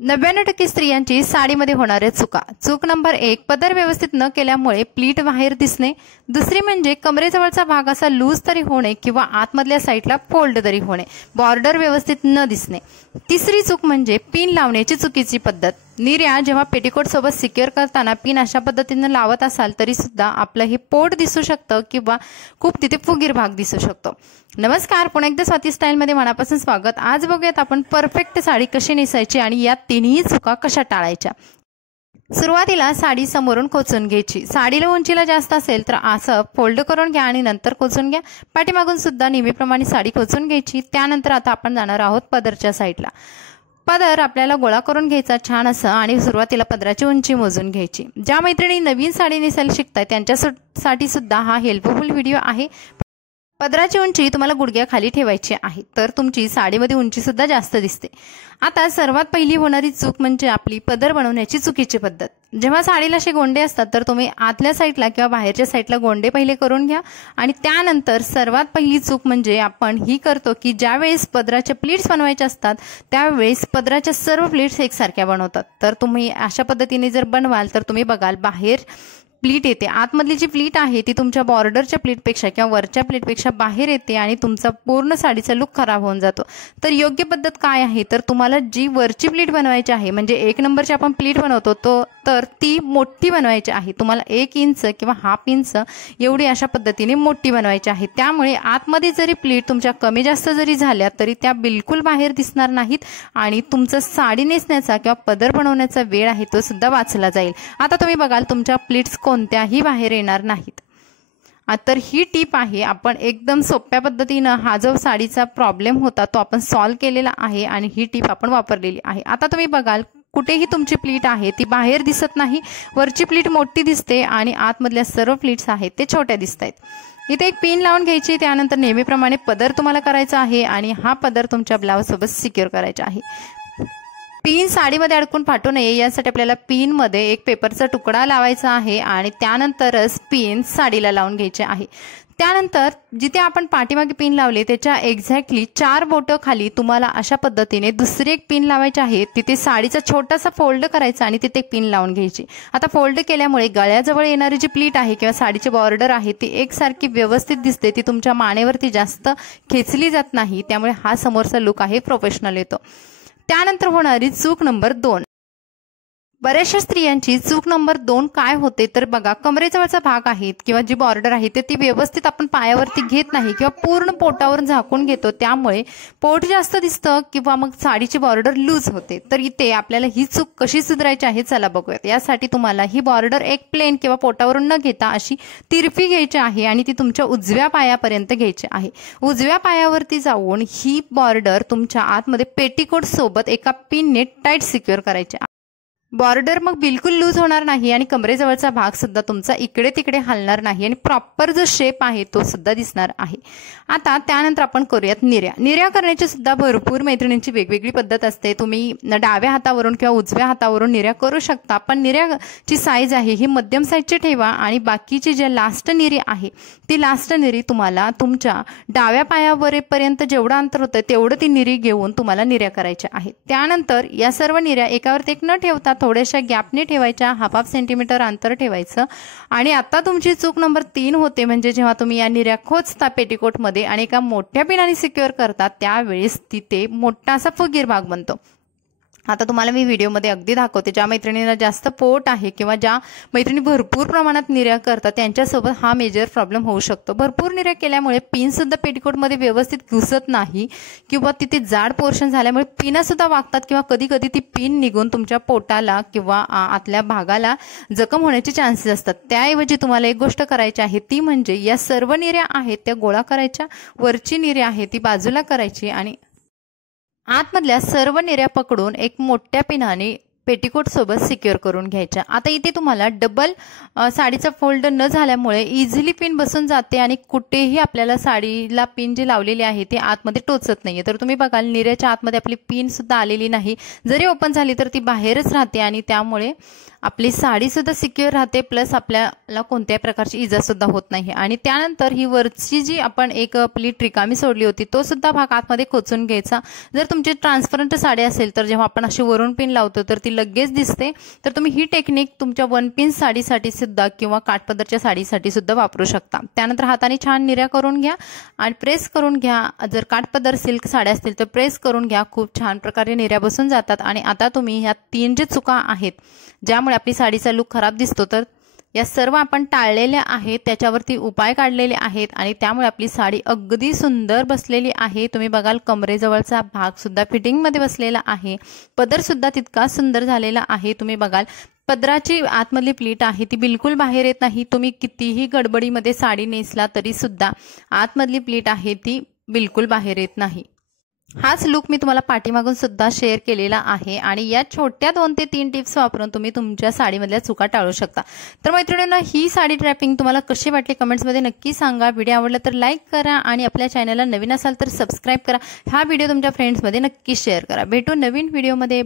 99% स्त्रियांची साडीमध्ये होणाऱ्या चुका। चूक नंबर 1, पदर व्यवस्थित न केल्यामुळे प्लीट बाहेर दिसणे। दुसरी म्हणजे कमरेजवळचा भाग असा लूज तरी होणे किंवा आतमधल्या साईडला फोल्ड तरी होणे, बॉर्डर व्यवस्थित न दिसणे। तिसरी चूक म्हणजे पिन लावण्याची चुकीची पद्धत। निर्या जेव्हा पेटीकोट सोबत सिक्युअर करताना पिन अशा पद्धतीने लावत असाल तरी सुद्धा आपलं हे पोट दिसू शकतं किंवा खूप तिथे फुगीर भाग दिसू शकतो। नमस्कार, पुन्हा एकदा स्वाती स्टाईल मध्ये मनापासून स्वागत। आज बघूयात आपण परफेक्ट साडी कशी नेसायची आणि या तिन्ही चुका कशा टाळायच्या। सुरुवातीला साडी समोरून खोचून घ्यायची। साडीला उंचीला जास्त असेल तर असं फोल्ड करून घ्या आणि नंतर खोचून घ्या। पाठीमागून सुद्धा नेहमीप्रमाणे साडी खोचून घ्यायची। त्यानंतर आता आपण जाणार आहोत पदरच्या साईडला। पदर आपल्याला गोळा करून घ्यायचा छान असं आणि सुरुवातीला पदराची उंची मोजून घ्यायची। ज्या मैत्रिणी नवीन साडी नेसायला शिकताय त्यांच्यासाठी सुद्धा हा हेल्पफुल व्हिडिओ आहे। पदराची उंची तुम्हाला गुडघ्याखाली ठेवायची आहे, तर तुमची साडीमध्ये उंची सुद्धा जास्त दिसते। आता सर्वात पहिली होणारी चूक म्हणजे आपली पदर बनवण्याची चुकीची पद्धत। जेव्हा साडीला असे गोंडे असतात तर तुम्ही आतल्या साईडला किंवा बाहेरच्या साईडला गोंडे पहिले करून घ्या आणि त्यानंतर सर्वात पहिली चूक म्हणजे आपण ही करतो की ज्यावेळेस पदराचे प्लीट्स बनवायचे असतात त्यावेळेस पदराच्या सर्व प्लीट्स एकसारख्या बनवतात। तर तुम्ही अशा पद्धतीने जर बनवाल तर तुम्ही बघाल बाहेर प्लीट येते, आतमधली जी प्लीट आहे ती तुमच्या बॉर्डरच्या प्लीटपेक्षा किंवा वरच्या प्लीटपेक्षा बाहेर येते आणि तुमचा पूर्ण साडीचा लुक खराब होऊन जातो। तर योग्य पद्धत काय आहे तर तुम्हाला जी वरची प्लीट बनवायची आहे म्हणजे 1 नंबरची आपण प्लीट बनवतो तर ती मोठी बनवायची आहे। तुम्हाला 1 इंच किंवा हाफ इंच एवढी अशा पद्धतीने मोठी बनवायची आहे। त्यामुळे आतमध्ये जरी प्लीट तुमच्या कमी जास्त जरी झाल्या तरी त्या बिलकुल बाहेर दिसणार नाहीत आणि तुमचा साडी नेसण्याचा किंवा पदर बनवण्याचा वेळ आहे तो सुद्धा वाचला जाईल। आता तुम्ही बघाल तुमच्या प्लीट्स कोणत्याही बाहेर येणार नाहीत। तर ही टिप आहे, आपण एकदम सोप्या पद्धतीने हा जो साडीचा प्रॉब्लेम होता तो आपण सॉल्व्ह केलेला आहे आणि ही टिप आपण वापरलेली आहे। आता तुम्ही बघाल कुठेही तुमची प्लीट आहे ती बाहेर दिसत नाही, वरची प्लीट मोठी दिसते आणि आतमधल्या सर्व प्लीट्स आहेत ते छोट्या दिसत आहेत। इथे एक पिन लावून घ्यायची, त्यानंतर नेहमीप्रमाणे पदर तुम्हाला करायचा आहे आणि हा पदर तुमच्या ब्लाउज सोबत सिक्युअर करायचा आहे। पिन साडीमध्ये अडकून फाटू नये यासाठी आपल्याला पिन मध्ये एक पेपरचा तुकडा लावायचा आहे आणि त्यानंतरच पिन साडीला लावून घ्यायचे आहे। त्यानंतर जिथे आपण पाठीमागे पिन लावले त्याच्या एक्झॅक्टली 4 बोटं खाली तुम्हाला अशा पद्धतीने दुसरी एक पिन लावायची आहे। तिथे साडीचा छोटासा फोल्ड करायचा आणि तिथे पिन लावून घ्यायची। आता फोल्ड केल्यामुळे गळ्याजवळ येणारी जी प्लीट आहे किंवा साडीची बॉर्डर आहे ती एकसारखी व्यवस्थित दिसते, ती तुमच्या मानेवरती जास्त खेचली जात नाही, त्यामुळे हा समोरचा लुक आहे प्रोफेशनल येतो। त्यानंतर होणारी चूक नंबर 2, बऱ्याचशा स्त्रियांची चूक नंबर 2 काय होते तर बघा कमरेजवळचा भाग आहे किंवा जी बॉर्डर आहे ती व्यवस्थित आपण पायावरती घेत नाही किंवा पूर्ण पोटावर झाकून घेतो, त्यामुळे पोट जास्त दिसतं किंवा मग साडीची बॉर्डर लूज होते। तर इथे आपल्याला ही चूक कशी सुधारायची आहे चला बघूयात। यासाठी तुम्हाला ही बॉर्डर एक प्लेन किंवा पोटावरून न घेता अशी तिरपी घ्यायची आहे आणि ती तुमच्या उजव्या पायापर्यंत घ्यायची आहे। उजव्या पायावरती जाऊन ही बॉर्डर तुमच्या आतमध्ये पेटीकोट सोबत एका पिनने टाईट सिक्युअर करायची आहे। बॉर्डर मग बिलकुल लूज होणार नाही आणि कमरेजवळचा भाग सुद्धा तुमचा इकडे तिकडे हलणार नाही आणि प्रॉपर जो शेप आहे तो सुद्धा दिसणार आहे। आता त्यानंतर आपण करूयात निर्या। निर्या करण्याची सुद्धा भरपूर मैत्रिणींची वेगवेगळी पद्धत असते। तुम्ही डाव्या हातावरून किंवा उजव्या हातावरून निर्या करू शकता, पण निर्याची साईज आहे ही मध्यम साईजची ठेवा आणि बाकीची जी लास्ट निरी आहे ती लास्ट निरी तुम्हाला तुमच्या डाव्या पायावरपर्यंत जेवढं अंतर होतं तेवढं ती निरी घेऊन तुम्हाला निर्या करायच्या आहे। त्यानंतर या सर्व निर्या एकावरती एक न ठेवता थोड्याशा गॅपने ठेवायच्या, हाफ सेंटीमीटर अंतर ठेवायचं। आणि आता तुमची चूक नंबर 3 होते म्हणजे जेव्हा तुम्ही या निर्या खोचता पेटीकोट मध्ये आणि एका मोठ्या पिनाने सिक्युअर करता त्यावेळेस तिथे मोठा असा फुगीर भाग बनतो। आता तुम्हाला मी व्हिडिओमध्ये अगदी दाखवते, ज्या मैत्रिणींना जास्त पोट आहे किंवा ज्या मैत्रिणी भरपूर प्रमाणात निर्या करतात त्यांच्यासोबत हा मेजर प्रॉब्लेम होऊ शकतो। भरपूर निर्या केल्यामुळे पिन सुद्धा पेटीकोटमध्ये व्यवस्थित घुसत नाही किंवा तिथे जाड पोर्शन झाल्यामुळे पिना सुद्धा वागतात किंवा कधी कधी ती पिन निघून तुमच्या पोटाला किंवा आतल्या भागाला जखम होण्याचे चान्सेस असतात। त्याऐवजी तुम्हाला एक गोष्ट करायची आहे ती म्हणजे या सर्व निर्या आहेत त्या गोळा करायच्या, वरची निर्या आहे ती बाजूला करायची आणि आतमधल्या सर्व निर्या पकडून एक मोठ्या पिनाने पेटीकोट सोबत सिक्युअर करून घ्यायच्या। आता इथे तुम्हाला डबल साडीचा फोल्ड न झाल्यामुळे इझिली पिन बसून जाते आणि कुठेही आपल्याला साडीला पिन जी लावलेली आहे ती आतमध्ये टोचत नाहीये। तर तुम्ही बघाल निऱ्याच्या आतमध्ये आपली पिन सुद्धा आलेली नाही, जरी ओपन झाली तर ती बाहेरच राहते आणि त्यामुळे आपली साडी सुद्धा सिक्युअर राहते, प्लस आपल्याला कोणत्याही प्रकारची इजा सुद्धा होत नाही। आणि त्यानंतर ही वरची जी आपण एक प्लीट रिकामी सोडली होती तो सुद्धा भाग आतमध्ये खोचून घ्यायचा। जर तुमची ट्रान्सपरंट साडी असेल तर जेव्हा आपण अशी वरून पिन लावतो तर ती लगेच दिसते, तर तुम्ही ही टेक्निक तुमच्या वन पिन साडीसाठी सुद्धा किंवा काठपदरच्या साडीसाठी सुद्धा वापरू शकता। त्यानंतर हाताने छान निऱ्या करून घ्या आणि प्रेस करून घ्या। जर काठपदर सिल्क साड्या असतील तर प्रेस करून घ्या, खूप छान प्रकारे निऱ्या बसून जातात। आणि आता तुम्ही ह्या 3 जे चुका आहेत ज्यामुळे आपली साडीचा लुक खराब दिसतो, तर या सर्व आपण टाळलेल्या आहेत, त्याच्यावरती उपाय काढलेले आहेत आणि त्यामुळे आपली साडी अगदी सुंदर बसलेली आहे। तुम्ही बघाल कमरेजवळचा भाग सुद्धा फिटिंग मध्ये बसलेला आहे, पदर सुद्धा तितका सुंदर झालेला आहे। तुम्ही बघाल पदराची आतमधली प्लीट आहे ती बिलकुल बाहेर येत नाही। तुम्ही कितीही गडबडीमध्ये साडी नेसला तरी सुद्धा आतमधली प्लीट आहे ती बिलकुल बाहेर येत नाही। हाच लुक मी तुम्हाला पाठीमागून सुद्धा शेअर केलेला आहे आणि या छोट्या 2 ते 3 टिप्स वापरून तुम्ही तुमच्या साडीमधल्या चुका टाळू शकता। तर मैत्रिणींनो, ही साडी ड्रॅपिंग तुम्हाला कशी वाटली कमेंट्समध्ये नक्की सांगा। व्हिडिओ आवडला तर लाईक करा आणि आपल्या चॅनलला नवीन असाल तर सबस्क्राईब करा। हा व्हिडिओ तुमच्या फ्रेंड्समध्ये नक्की शेअर करा। भेटू नवीन व्हिडिओमध्ये।